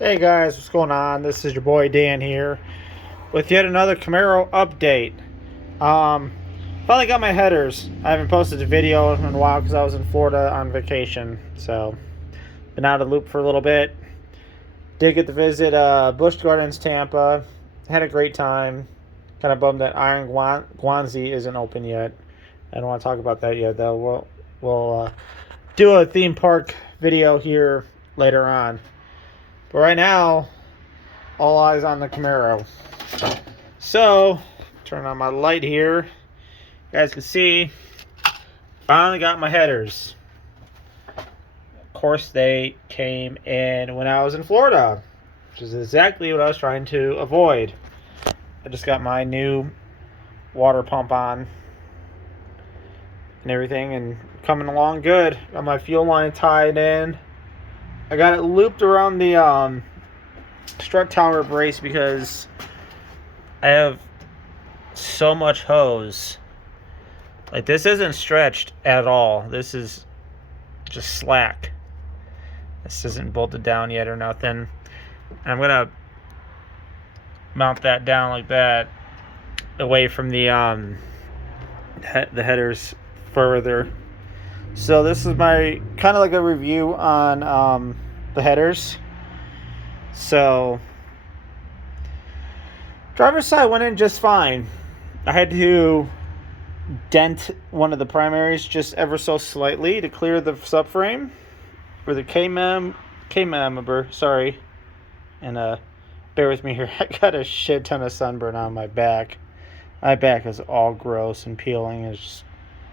Hey guys, what's going on? This is your boy Dan here with yet another Camaro update. Um, Finally got my headers. I haven't posted a video in a while because I was in Florida on vacation, so been out of the loop for a little bit. Did get to visit Busch Gardens, Tampa. Had a great time. Kind of bummed that Iron Guanzi isn't open yet. I don't want to talk about that yet, though. We'll do a theme park video here later on. But right now, all eyes on the Camaro. So, turn on my light here. You guys can see, finally got my headers. Of course, they came in when I was in Florida, which is exactly what I was trying to avoid. I just got my new water pump on and everything, and coming along good. Got my fuel line tied in. I got it looped around the strut tower brace because I have so much hose. Like, this isn't stretched at all. This is just slack. This isn't bolted down yet or nothing. I'm gonna mount that down like that, away from the headers further. So this is my kind of like a review on the headers. So driver's side went in just fine. I had to dent one of the primaries just ever so slightly to clear the subframe, or the K-member, sorry. And bear with me here. I got a shit ton of sunburn on my back. My back is all gross and peeling. It's just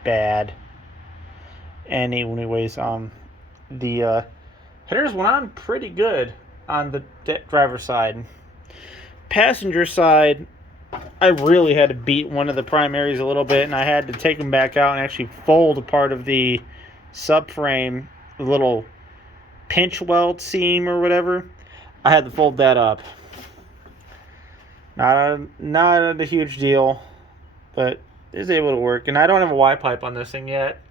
bad. Anyways, the headers went on pretty good on the driver's side. Passenger side, I really had to beat one of the primaries a little bit, and I had to take them back out and actually fold a part of the subframe, the little pinch weld seam or whatever. I had to fold that up. Not a huge deal, but it was able to work. And I don't have a Y pipe on this thing yet.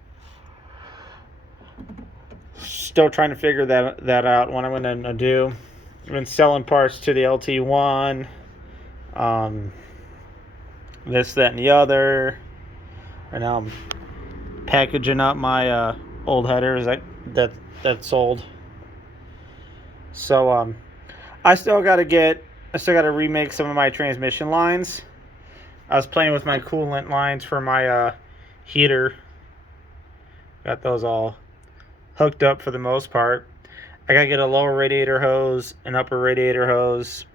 Still trying to figure that out. What I'm going to do. I've been selling parts to the LT1. This, that, and the other. Right now I'm packaging up my old headers that sold. So I still got to remake some of my transmission lines. I was playing with my coolant lines for my heater. Got those all hooked up for the most part. I gotta get a lower radiator hose, an upper radiator hose.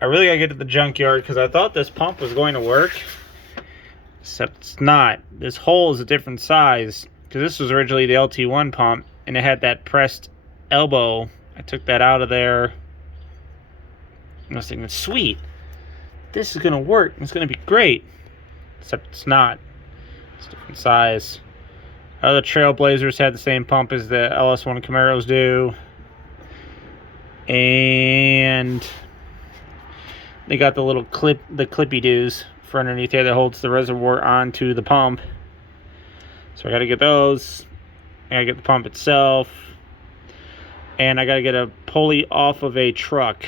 I really gotta get to the junkyard because I thought this pump was going to work, except it's not. This hole is a different size because this was originally the LT1 pump and it had that pressed elbow. I took that out of there. I was thinking, sweet, this is gonna work. It's gonna be great, except it's not. It's a different size. Other Trailblazers had the same pump as the LS1 Camaros do. And they got the little clippy-doos for underneath there that holds the reservoir onto the pump. So I got to get those. I got to get the pump itself. And I got to get a pulley off of a truck.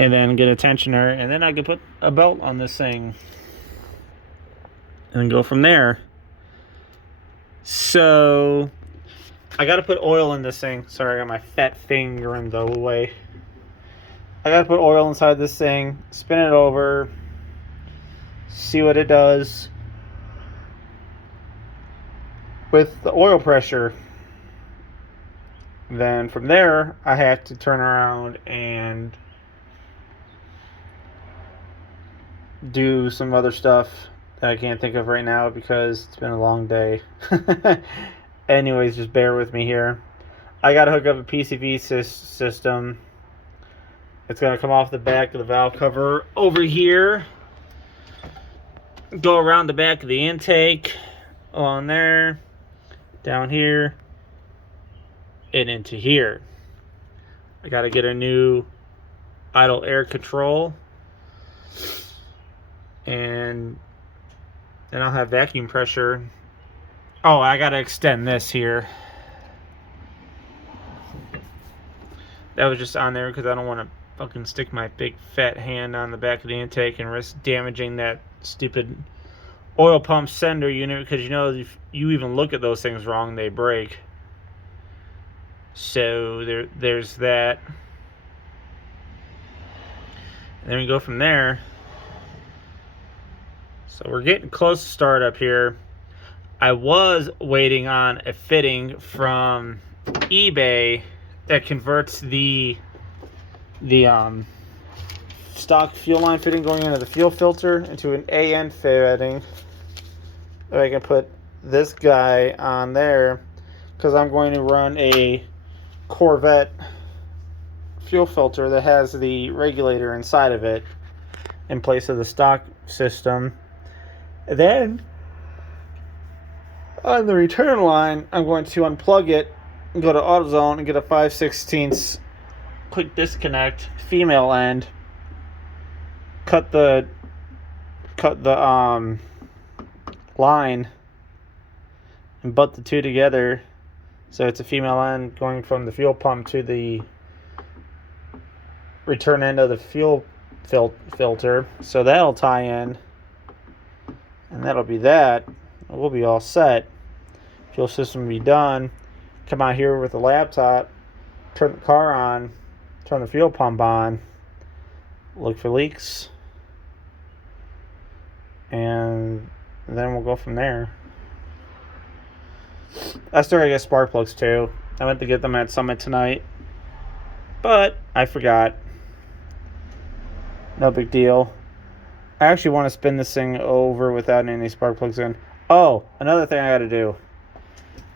And then get a tensioner. And then I can put a belt on this thing. And then go from there. So I gotta put oil in this thing. Sorry, I got my fat finger in the way. I gotta put oil inside this thing, spin it over, see what it does with the oil pressure. Then from there, I have to turn around and do some other stuff that I can't think of right now because it's been a long day. Anyways, just bear with me here. I gotta hook up a PCV system. It's gonna come off the back of the valve cover over here, go around the back of the intake, along there, down here, and into here. I gotta get a new idle air control, and then I'll have vacuum pressure. Oh, I gotta extend this here. That was just on there because I don't want to fucking stick my big fat hand on the back of the intake and risk damaging that stupid oil pump sender unit, because you know if you even look at those things wrong, they break. So there's that. And then we go from there. So we're getting close to startup here. I was waiting on a fitting from eBay that converts the stock fuel line fitting going into the fuel filter into an AN fitting. I can put this guy on there because I'm going to run a Corvette fuel filter that has the regulator inside of it in place of the stock system. And then on the return line, I'm going to unplug it and go to AutoZone and get a 5/16 quick disconnect female end. Cut the line and butt the two together, so it's a female end going from the fuel pump to the return end of the fuel filter. So that'll tie in, and that'll be that. We'll be all set. Fuel system will be done. Come out here with the laptop, turn the car on, turn the fuel pump on, look for leaks, and then we'll go from there. I still gotta get spark plugs too. I went to get them at Summit tonight, but I forgot. No big deal. I actually want to spin this thing over without any spark plugs in. Oh, another thing I gotta do.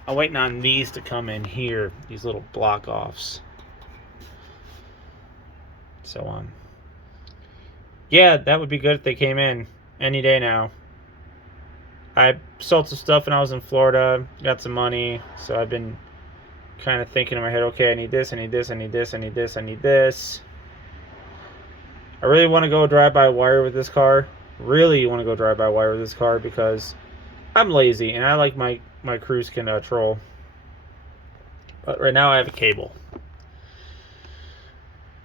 I'm waiting on these to come in here, these little block offs. So yeah, that would be good if they came in any day now. I sold some stuff when I was in Florida, got some money, so I've been kind of thinking in my head, okay, I need this, I need this, I need this, I need this, I need this. I really want to go drive-by-wire with this car. Really want to go drive-by-wire with this car because I'm lazy and I like my cruise control. But right now I have a cable.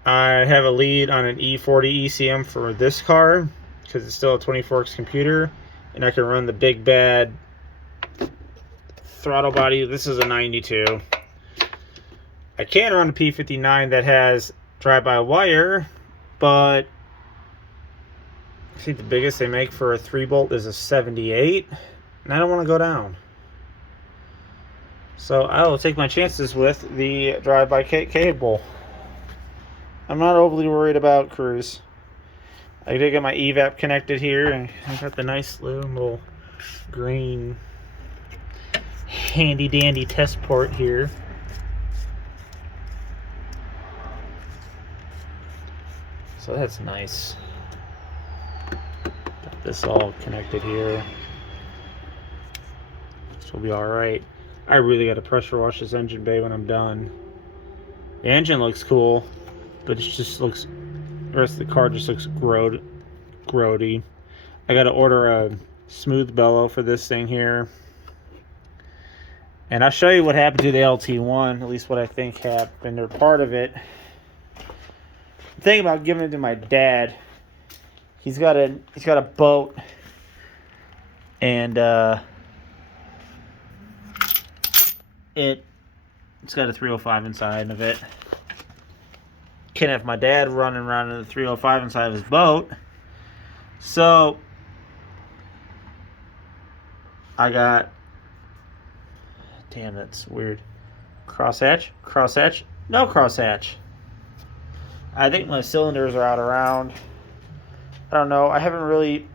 I have a lead on an E40 ECM for this car because it's still a 24X computer, and I can run the big bad throttle body. This is a 92. I can run a P59 that has drive-by-wire, but I think the biggest they make for a 3-bolt is a 78, and I don't want to go down. So I will take my chances with the drive-by cable. I'm not overly worried about cruise. I did get my evap connected here, and I got the nice little green handy dandy test port here. So that's nice. Got this all connected here. This will be alright. I really got to pressure wash this engine bay when I'm done. The engine looks cool, but it just looks, the rest of the car just looks grody. I got to order a smooth bellow for this thing here. And I'll show you what happened to the LT1, at least what I think happened, or part of it. I'm thinking about giving it to my dad. He's got a boat, and it's got a 305 inside of it. Can't have my dad running around in the 305 inside of his boat. So I got, damn, that's weird. Crosshatch, no crosshatch. I think my cylinders are out around. I don't know. I haven't really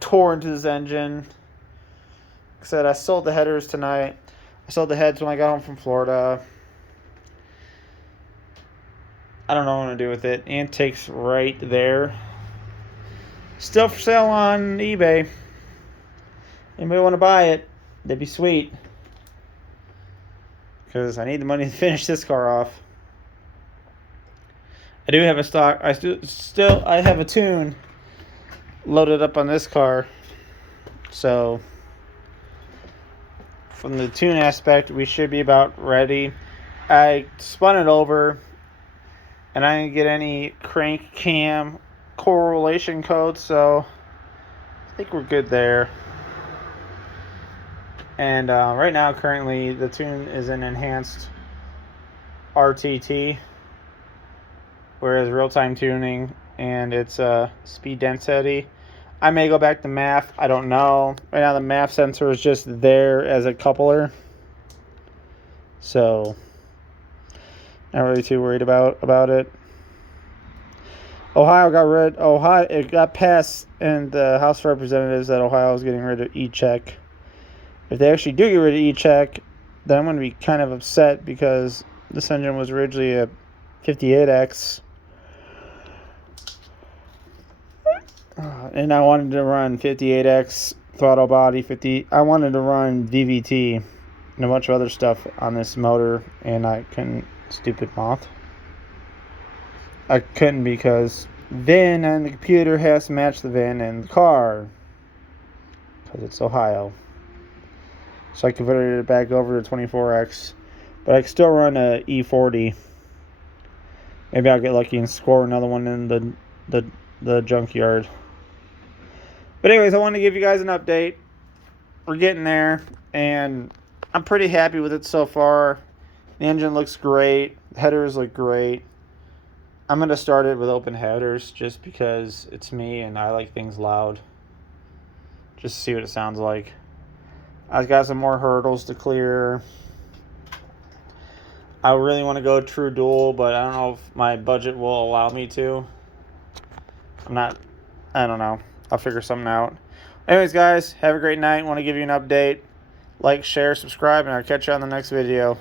tore into this engine. Like I said, I sold the headers tonight. I sold the heads when I got home from Florida. I don't know what I'm going to do with it. Intake's right there. Still for sale on eBay. Anybody want to buy it? That'd be sweet. Because I need the money to finish this car off. I do have a stock. I have a tune loaded up on this car. So from the tune aspect, we should be about ready. I spun it over and I didn't get any crank cam correlation code, so I think we're good there. And right now, currently, the tune is in enhanced RTT, whereas real-time tuning, and it's speed density. I may go back to MAF. I don't know. Right now, the MAF sensor is just there as a coupler, so not really too worried about it. It got passed in the House of Representatives that Ohio is getting rid of e-check. If they actually do get rid of e-check, then I'm going to be kind of upset, because this engine was originally a 58X. And I wanted to run 58X throttle body, I wanted to run VVT and a bunch of other stuff on this motor, and I couldn't. Stupid moth. I couldn't, because VIN on the computer has to match the VIN in the car, because it's Ohio. So I converted it back over to 24X, but I can still run a E40. Maybe I'll get lucky and score another one in the junkyard. But anyways, I wanted to give you guys an update. We're getting there, and I'm pretty happy with it so far. The engine looks great. The headers look great. I'm going to start it with open headers just because it's me and I like things loud. Just to see what it sounds like. I've got some more hurdles to clear. I really want to go true dual, but I don't know if my budget will allow me to. I don't know. I'll figure something out. Anyways, guys, have a great night. Want to give you an update. Like, share, subscribe, and I'll catch you on the next video.